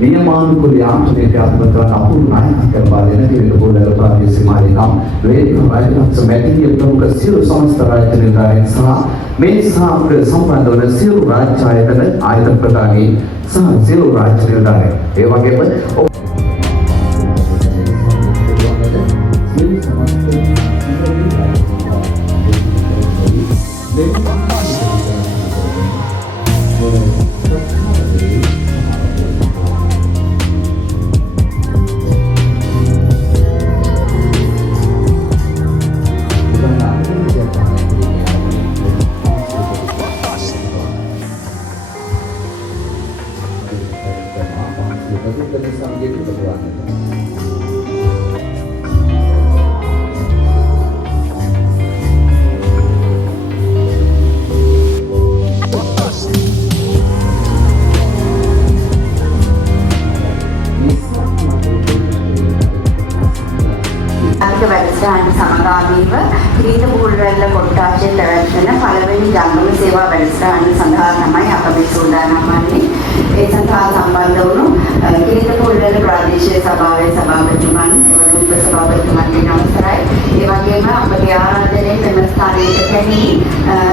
නියමානුකූල යාන්ත්‍රණය ක්‍රියාත්මක කරන අපූර්ව නායකත්වයක් ලබා දෙන කිරිත පොළොව ප්‍රාදේශීය මාර්ගයේ නම් වේදික රාජ්‍යංශ මැතිණිය ප්‍රමුඛ සියලු සංස්ථ රාජ්‍ය නිලධාරීන් සහ මේ සහ අපට සම්බන්ධ වන සියලු රාජ්‍ය ආයතන ප්‍රධානීන් සහ සියලු රාජ්‍ය නිලධාරීන් ඒ වගේම සමගාමීව ක්‍රීඩ පුහුල්වැල්ල කොට්ටාශයේ පැවැත්වෙන පළවෙනි ජංගම සේවා වැඩසටහන සඳහා තමයි අප මේ සූදානම් වන්නේ. ඒ සඳහා සම්බන්ධ වුණු ක්‍රීඩ පුහුල්වැල්ල ප්‍රාදේශීය සභාවේ සභාපතිතුමන් එවැනි උපසභාපතිතුමන්ගේ අවසරයි. ඒ වගේම අපගේ ආරාධනයේ මෙම ස්ථානයට පැමිණි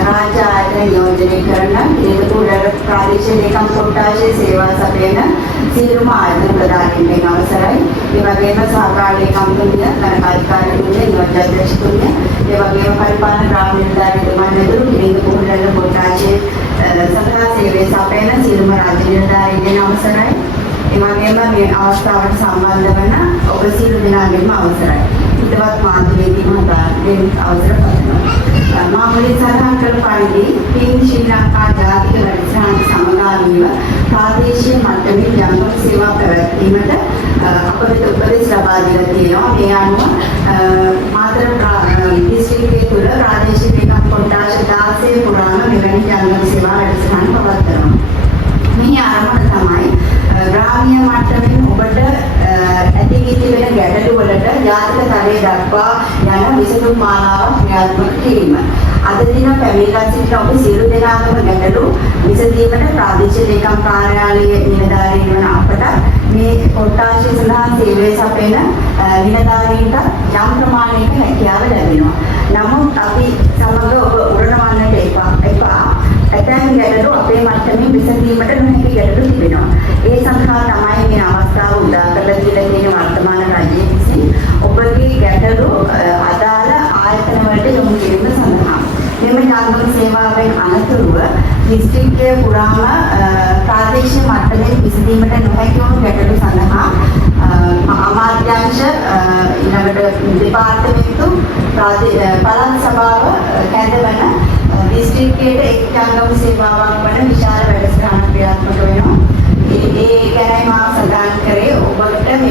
රාජ්‍ය ආයතන නියෝජනය කරන ක්‍රීඩ පුහුල්වැල්ල ප්‍රාදේශීය ලේකම් කොට්ටාශයේ සේවා සපයන සියලුම ආයතන ප්‍රධානීන්ගේ අවසරයි. ඒ වගේම සහකාර ලේකම්තුමිය ගණකාධිකාරීතුමිය නියෝජ්‍යාධ්‍යක්ෂතුමිය ඒ වගේම පරිපාලන ග්‍රාම නිලධාරීතුමන් ඇතුළු ක්‍රීඩ පුහුල්වැල්ල කොට්ටාශයේ සඳහා සේවය සපයන සියලුම රාජ්‍ය නිලධාරීන්ගේ අවසරයි. ඒ වගේම මේ අවස්ථාවට සම්බන්ධ වන ඔබ සියලු දෙනාගේම අවසරයි. හිතවත් මාධ්‍යවේදී මහතාගෙන් අවසර පතනවා. මා මුලින් සඳහන් කළ පරිදි පින් ශ්‍රී ලංකා ජාතික වැඩසටහන සමගාමීව ප්‍රාදේශීය මට්ටමේ ජංගම සේවා පැවැත්වීමට අප වෙත උපදෙස් ලබා දීලා තියෙනවා. මේ අනුව මාතර දිස්ත්‍රික්කයේ තුල ප්‍රාදේශීය ලේකම් කොට්ටාශ 16 පුරාම මෙවැනි ජංගම සේවා වැඩසටහන් පවත්වනවා. මේ ආරම්භය තමයි ග්‍රාමීය මට්ටමින් ඔබට ඇති වී තිබෙන ගැටලු වලට ජාතික තරයේ දක්වා යන විසඳුම් මාලාවක් ක්‍රියාත්මක කිරීම. අද දින පැමිණලා සිටින ඔබ සියලු දෙනාගේම ගැටලු විසඳීමට ප්‍රාදේශීය ලේකම් කාර්යාලයේ නිලධාරීන් වන අපට මේ කොට්ටාශය සඳහා සේවය සපයන නිලධාරීන්ට යම් ප්‍රමාණයක හැකියාව ලැබෙනවා. නමුත් අපි සමග ඔබ උරණවන්නට එපා. ඇතැම් ගැටලු අපේ මට්ටමින් විසඳීමට නොහැකි ගැටලු තිබෙනවා. ඒ සඳහා තමයි මේ අවස්ථාව උදා කරලා දීලා තියෙන වර්තමාන රජයේ විසින් ඔබගේ ගැටලු අදාළ ආයතන වලට යොමු කිරීම සඳහා මෙම ජංගම සේවාවෙන් අනතුරුව දිස්ත්‍රික්කයේ පුරාම ප්‍රාදේශීය මට්ටමින් විසඳීමට නොහැකි වූ ගැටලු සඳහා අමාත්‍යාංශ ඊළඟට දෙපාර්තමේන්තු පළාත් සභාව කැඳවන දිස්ත්‍රික්කයේ එක් ජංගම සේවාවක් වන විශාල වැඩසටහනක් ක්‍රියාත්මක වෙනවා. ඒ ගැන මා සඳහන් කරේ ඔබට මෙම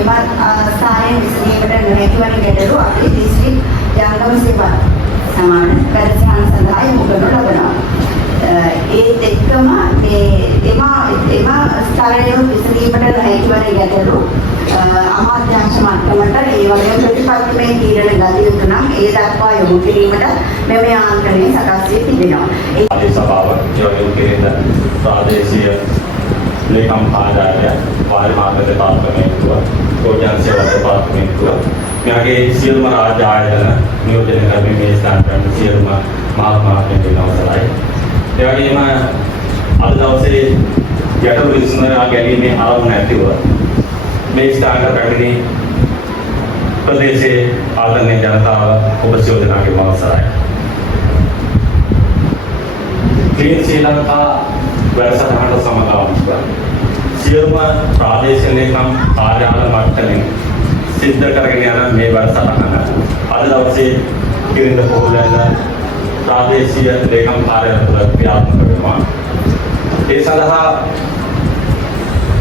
ස්ථානයේ විසඳීමට නොහැකි වන ගැටලු අපේ දිස්ත්‍රික් ජංගම සේවා සමාන වැඩසටහන සඳහා යොමු කරනු ලබනවා. ඒත් එක්කම එම ස්ථානයේ විසඳීමට නොහැකි වන ගැටලු අමාත්‍යාංශ මට්ටමට ඒ වගේම ප්‍රතිපත්තිමය තීරණ ගත යුතු නම් ඒ දක්වා යොමු කිරීමට මෙම යාන්ත්‍රණය සකස් වී තිබෙනවා. ඒ සභාව යොමු කිරීම ප්‍රාදේශීය ලේකම් කාර්යාලය පරිමාර්ග දෙපාර්තමේන්තුව ගෝඨාංශ සේවා දෙපාර්තමේන්තුව මෙයාගේ සියලුම රාජ්‍ය ආයතන නියෝජනය කරමින් මේ ස්ථානවල සියලුම මාර්ගමාර්ගයන් අවසරයි. ඒ වගේම අද දවසේ ගැටළු විසඳනා ගැනීමේ ආරම්භ නැතිව මේ ස්ථානට පැමිණි ප්‍රදේශයේ ආදරණීය ජනතාව ඔබ සියලු දෙනාගේම අවසරයි. ක්ලීන් ශ්‍රී ලංකා වැඩසටහනට සමගාමීව සියලුම ප්‍රාදේශීය ලේකම් කාර්යාල මට්ටමින් සිද්ධ කරගෙන යන මේ වැඩසටහන අද දවසේ කිරිඳ පොළොව ප්‍රාදේශීය ලේකම් කාර්යාලය තුළ ක්‍රියාත්මක වෙනවා. ඒ සඳහා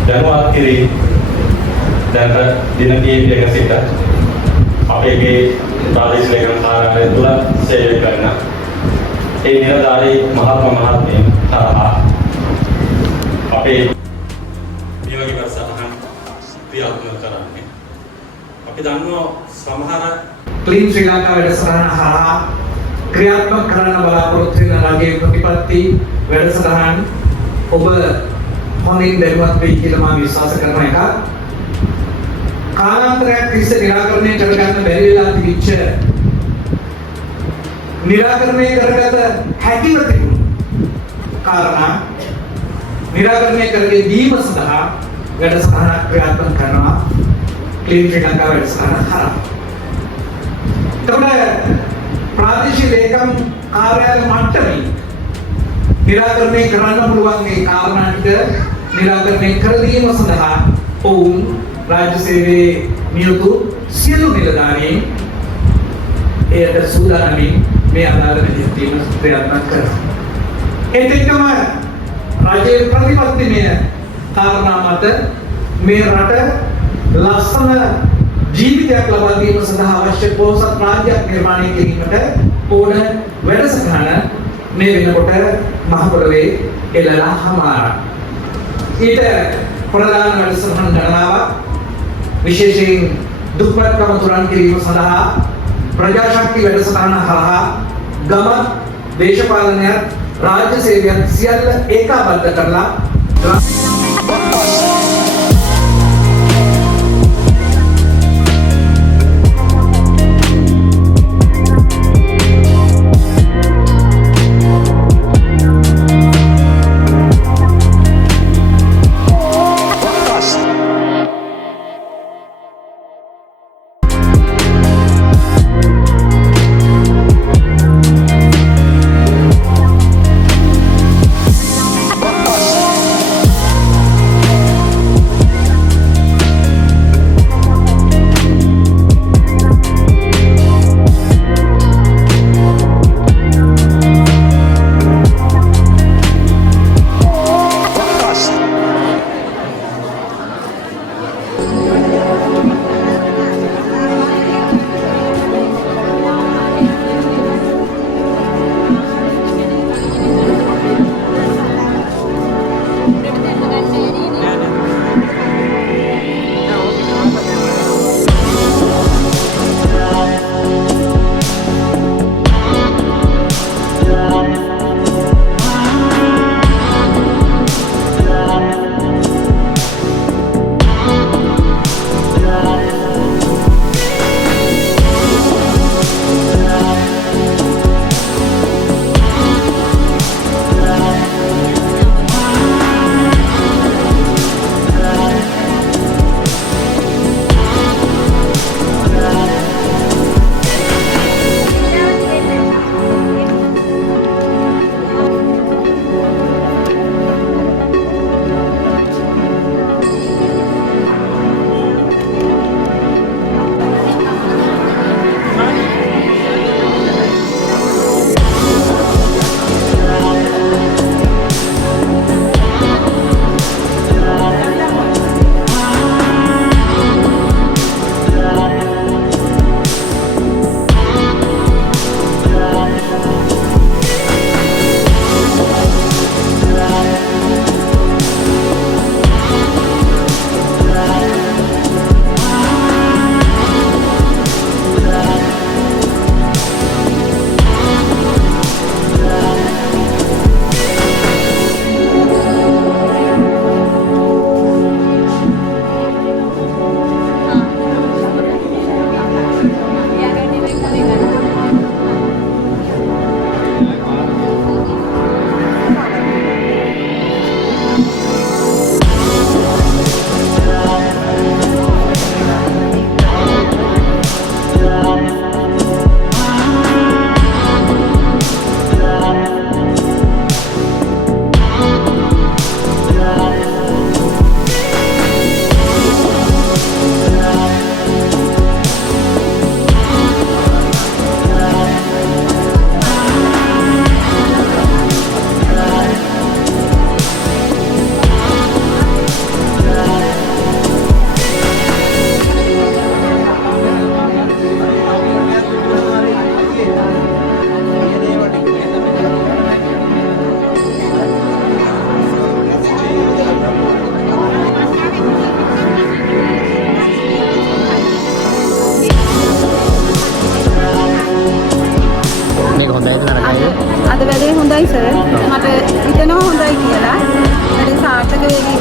දැනුවත් කිරීම දැන් දින කීපයක සිට අපේ ප්‍රාදේශීය ලේකම් කාර්යාලය තුළ සේවය කරන ඒ නිලධාරී මහත්මයා මහත්මිය තරහා අපේ නියෝගී වැඩසටහන් ක්‍රියාත්මක කරන්නේ. අපි දන්නවා සමහර ක්ලීන් ශ්‍රී ලංකා වැඩසටහන හරහා ක්‍රියාත්මක කරන බලාපොරොත්තු වෙන රජයේ ප්‍රතිපත්ති වැඩසටහන් ඔබ හොඳින් දැනුවත් වෙයි කියලා මම විශ්වාස කරන එක. කාලාන්තරයක් තිස්සේ निराකරණය කරගන්න බැරි වෙලා තිබිච්ච निराකරණය කරගත හැකිව තිබුණු කාරණා निराකරණය කරගෙන දීම සඳහා වැඩසටහනක් ක්‍රියාත්මක කරනවා ක්ලීන් ශ්‍රී ලංකා වැඩසටහන හරහා. එතකොට ප්‍රාදේශීය ලේකම් කාර්යාලය මට්ටමේ निराकरණය කරන්න පුළුවන් මේ කාරණා ටික निराकරණය කර දීම සඳහා ඔවුන් රාජ්‍ය සේවයේ නියුතු සියලු නිලධාරීන් එයට සූදානමින් මේ අදාළ විදිහටම ක්‍රියාත්මක කරනවා. ඒත් එක්කම රජයේ ප්‍රතිපත්තිමය කාරණා මත මේ රට ලස්සන ජීවිතයක් ලබා දීම සඳහා අවශ්‍ය පොහොසත් රාජ්‍යයක් නිර්මාණය කිරීමට ඕන වැඩසටහන මේ වෙනකොට මහ පොළොවේ එළලා හමාරා. ඊට ප්‍රධාන වැඩසටහන් ගණනාවක් විශේෂයෙන් දුප්පත්කම තුරන් කිරීම සඳහා ප්‍රජාශක්ති වැඩසටහන හරහා ගම දේශපාලනයත් රාජ්‍ය සේවයත් සියල්ල ඒකාබද්ධ කරලා අද වැඩේ හොඳයි සර්. මට හිතෙනවා හොඳයි කියලා. වැඩේ සාර්ථක වෙවි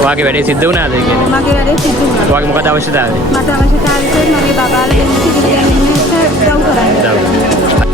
ඔයාගේ වැඩේ සිද්ධ වුණාද කියන්නේ? මගේ වැඩේ සිද්ධ වුණා. ඔයාගේ මොකද අවශ්‍යතාවය? මට අවශ්‍යතාවය මගේ බබාලා දෙන්න සිදුවන්නේ උදව් කරන්න.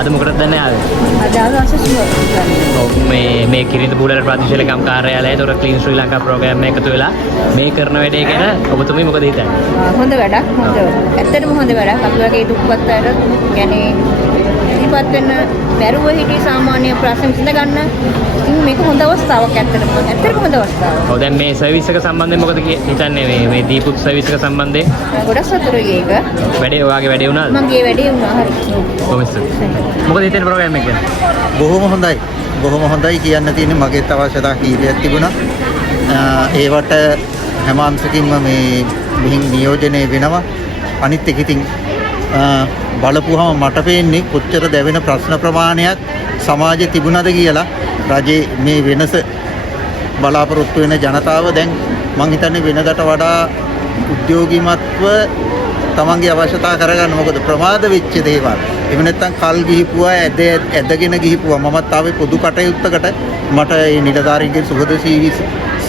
අද මොකටද දැන් ආවේ? අද අවශ්‍ය මේ කිරිඳ පූලල ප්‍රාදේශීය ලේකම් කාර්යාලයේ දොර ක්ලීන් ශ්‍රී ලංකා ප්‍රෝග්‍රෑම් එකතු වෙලා මේ කරන වැඩේ ගැන ඔබතුමී මොකද හිතන්නේ? හොඳ වැඩක් හොඳ. ඇත්තටම හොඳ වැඩක්. අපි වගේ දුක්පත් අයට يعني ඉතිපත් වෙන බැරුව හිටි සාමාන්‍ය ප්‍රශ්න විසඳ ගන්න. ඉතින් මේක හොඳ අවස්ථාවක් ඇත්තටම. ඇත්තටම හොඳ අවස්ථාවක්. ඔව් දැන් මේ සර්විස් එක සම්බන්ධයෙන් මොකද හිතන්නේ මේ දීපුත් සර්විස් එක සම්බන්ධයෙන්? ගොඩක් සතුටුයි ඒක. වැඩේ ඔයාගේ වැඩේ වුණාද? මගේ වැඩේ වුණා හරි. කොහොමද? මොකද හිතන්නේ ප්‍රෝග්‍රෑම් එක ගැන? බොහොම හොඳයි. බොහොම හොඳයි කියන්න තියෙන්නේ මගේත් අවශ්‍යතා කීපයක් තිබුණා. ඒවට හැම අංශකින්ම මේ මෙහින් නියෝජනය වෙනවා. අනිත් එක ඉතින් බලපුවහම මට පේන්නේ කොච්චර දැවෙන ප්‍රශ්න ප්‍රමාණයක් සමාජයේ තිබුණාද කියලා රජයේ මේ වෙනස බලාපොරොත්තු වෙන ජනතාව දැන් මං හිතන්නේ වෙනකට වඩා උද්‍යෝගිමත්ව තමන්ගේ අවශ්‍යතා කරගන්න. මොකද ප්‍රමාද වෙච්ච දේවල් එහෙම නැත්නම් කල් ගිහිපුවා ඇදගෙන ගිහිපුවා මමත් ආවේ පොදු කටයුත්තකට මට මේ නිලධාරීන්ගේ සුහදශීලී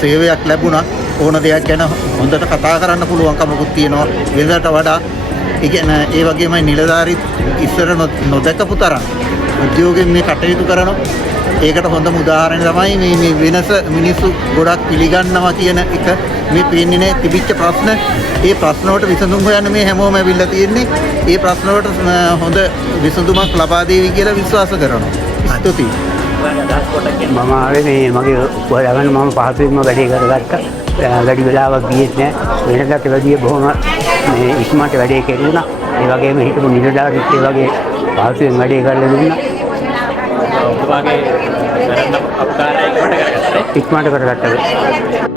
සේවයක් ලැබුණා. ඕන දෙයක් ගැන හොඳට කතා කරන්න පුළුවන්කමකුත් තියෙනවා වෙනදට වඩා. ඒ වගේමයි නිලධාරීත් ඉස්සර නොදකපු තරම් උද්‍යෝගයෙන් මේ කටයුතු කරනවා. ඒකට හොඳම උදාහරණය තමයි මේ වෙනස මිනිස්සු ගොඩක් පිළිගන්නවා කියන එක. මේ පේන්නේ නැහැ තිබිච්ච ප්‍රශ්න. ඒ ප්‍රශ්න වලට විසඳුම් හොයන්න මේ හැමෝම ඇවිල්ලා තියෙන්නේ. ඒ ප්‍රශ්න වලට හොඳ විසඳුමක් ලබා දෙවි කියලා විශ්වාස කරනවා. ස්තුතියි. මම ආවේ මේ මගේ ඔයාලගන්න මම පහසුවෙන්ම වැඩේ කරගත්තා. වැඩි වෙලාවක් ගියෙත් නෑ. වෙනදට වැඩිය බොහොම මේ ඉක්මනට වැඩේ කෙරුණා. ඒ වගේම හිටපු නිලධාරීත් ඒ වගේ පහසුවෙන් වැඩේ කරලා දුන්නා. ඔබගේ කරන්න අපකාරය ඉක්මනට කරගත්තා. ඉක්මනට කරගත්තා.